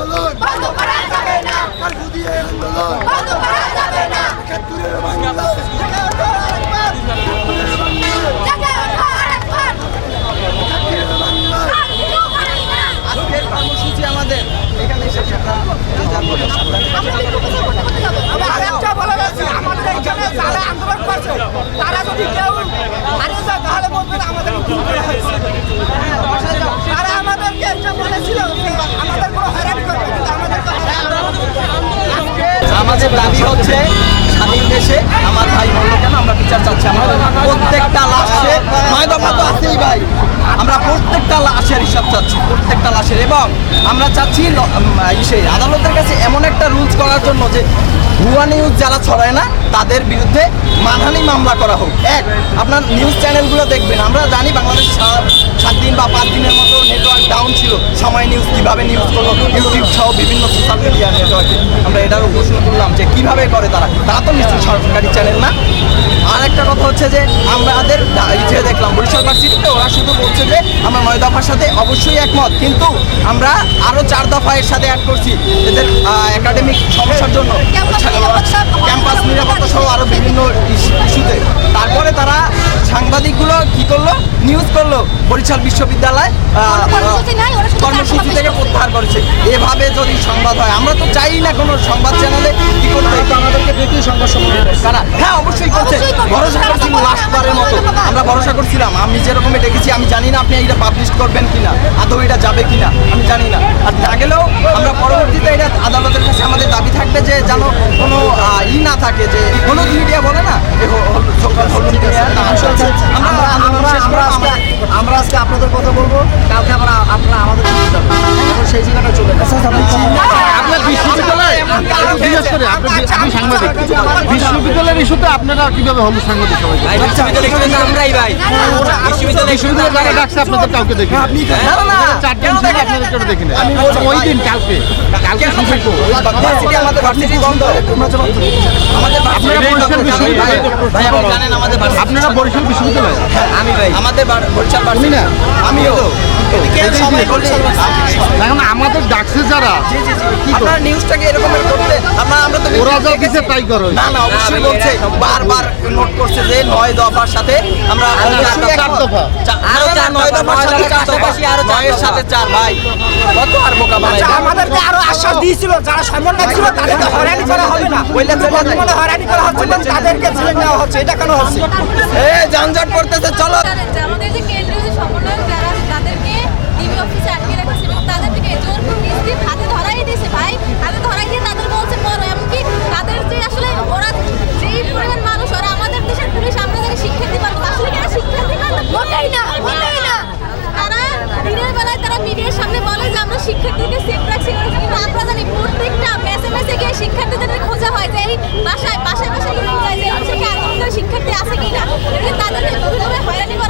আন্দোলন। বন্ধ করা যাবে না। কার্ফু দিয়ে আন্দোলন। বন্ধ করা যাবে না। একাত্তরের বাংলা আজকের কর্মসূচি আমাদের। এখানে শেষ আমাদের যারা আন্দোলন করছে তারা যদি কেউ হারিয়ে যায় তাহলে বলবেন আমাদের তারা আমাদেরকে একটা বলেছিল যে আমাদের কোনো হয়রানি করবে কিন্তু আমাদের তো আমাদের দাবি হচ্ছে স্বাধীন দেশে আমার ভাই বলল, কেন আমরা বিচার চাচ্ছি আমরা? প্রত্যেকটা লাশে নয় তো আছেই ভাই। আমরা প্রত্যেকটা লাশের হিসাব চাচ্ছি, প্রত্যেকটা লাশের। এবং আমরা চাচ্ছি ইসে আদালতের কাছে এমন একটা রুলস করার জন্য যে ভুয়া নিউজ যারা ছড়ায় না, তাদের বিরুদ্ধে মানহানি মামলা করা হোক। এক, আপনার নিউজ চ্যানেলগুলো দেখবেন। আমরা জানি বাংলাদেশ সাত দিন বা পাঁচ দিনের মতো নেটওয়ার্ক ডাউন ছিল। সময় নিউজ কীভাবে নিউজ করল সহ বিভিন্ন সোশ্যাল মিডিয়া নেটওয়ার্কে আমরা এটারও প্রশ্ন করলাম যে কীভাবে করে তারা। তারা তো নিশ্চয়ই সরকারি চ্যানেল না। আর একটা কথা হচ্ছে যে আমাদের ইচ্ছে দেখলাম বরিশাল ভার্সিটিতে ওরা শুধু বলছে যে আমরা নয় দফার সাথে অবশ্যই একমত। কিন্তু আমরা আরও চার দফা এর সাথে অ্যাড করছি। এদের সমস্যার জন্য ক্যাম্পাস নিরাপত্তা সহ- আরও বিভিন্ন ইস্যু- ইস্যুতে। তারপরে তারা সাংবাদিকগুলো কি করল? নিউজ করল বরিশাল বিশ্ববিদ্যালয় কর্মসূচি থেকে প্রত্যাহার করেছে। এভাবে যদি সংবাদ হয় আমরা তো চাই না কোনো সংবাদ চ্যানেলে কি করতে আমাদেরকে দেখেই সংবাদ কারা হ্যাঁ অবশ্যই করছে। অবশ্যই করছে। ভরসা করছি লাস্টবারের মতো। আমরা ভরসা করছিলাম। আমি যেরকমই দেখেছি আমি জানি না আপনি এটা পাবলিশ করবেন কিনা আদৌ এটা যাবে কিনা আমি জানি না। আর না গেলেও আমরা পরবর্তীতে এটা আদালতের কাছে আমাদের দাবি থাকবে যে যেন কোনো ই না থাকে যে হলুদ মিডিয়া বলে না আমরা আজকে আপনাদের কথা বলব কালকে আমরা আপনারা আমাদের সেই জায়গাটা চলে আপনার বিশ্ববিদ্যালয়? একটু করে আপনি আপনি সাংবাদিক। বিশ্ববিদ্যালয়ের ইস্যুতে আপনারা কীভাবে হল সাংবাদিক সবাই আমরাই ভাই। বিশ্ববিদ্যালয় ডাকছে আপনাদের কাউকে দেখি না, না, না। চারজন ছিল আপনাদের কেউ দেখি না। ওই দিন কালকে কালকে আমাদের ভার্সিটি বন্ধ। আপনারা বরিশাল বিশ্ববিদ্যালয়? বরিশাল আমি ভাই। আমাদের বরিশাল ভার্সিটি না? আমিও। এখন আমাদের ডাকছে যারা আপনারা নিউজটাকে এরকম করতে আমরা আমরা তো ওরা যা দিছে তাই করো। না না অবশ্যই বলছে বারবার নোট করছে যে নয় দফার সাথে আমরা চার দফা। আরও চার নয় দফার সাথে চার দফা। নয়ের সাথে চার ভাই। কত আর বোকা বানাই আচ্ছা, আমাদেরকে আরও আশ্বাস দিয়েছিল যারা সমন্বয় ছিল তাদেরকে হয়রানি করা হবে না। বললেন যে বর্তমানে হয়রানি। করা হচ্ছে এবং তাদেরকে ছেড়ে নেওয়া হচ্ছে। এটা কেন হচ্ছে? এ যানজট করতেছে চলো। আমাদের যে কেন্দ্রীয় যে সমন্বয়ক যারা আছে তাদেরকে ডিবি অফিসে আটকে রেখেছে এবং তাদেরকে জোর কিস্তি হাতে ধরাই দিয়েছে। ভাই হাতে ধরাই দিয়ে তাদের বলছে পড়ো এমনকি তাদের যে আসলে ওরা যেই পরিমাণ মানুষ ওরা আমাদের দেশের পুলিশ আমরা যাকে শিক্ষার্থী পারব আসলে কি এরা শিক্ষার্থী না না। তারা দিনের বেলায় তারা মিডিয়ার সামনে বলে যে আমরা শিক্ষার্থীকে সেফ রাখছি। কিন্তু আমরা জানি প্রত্যেকটা মেসে মেসে গিয়ে শিক্ষার্থীদের খোঁজা হয় যে এই বাসায় বাসায় বাসায় যায় যে শিক্ষার্থী আছে কিনা? তাদেরকে বিভিন্নভাবে হয়রানি করা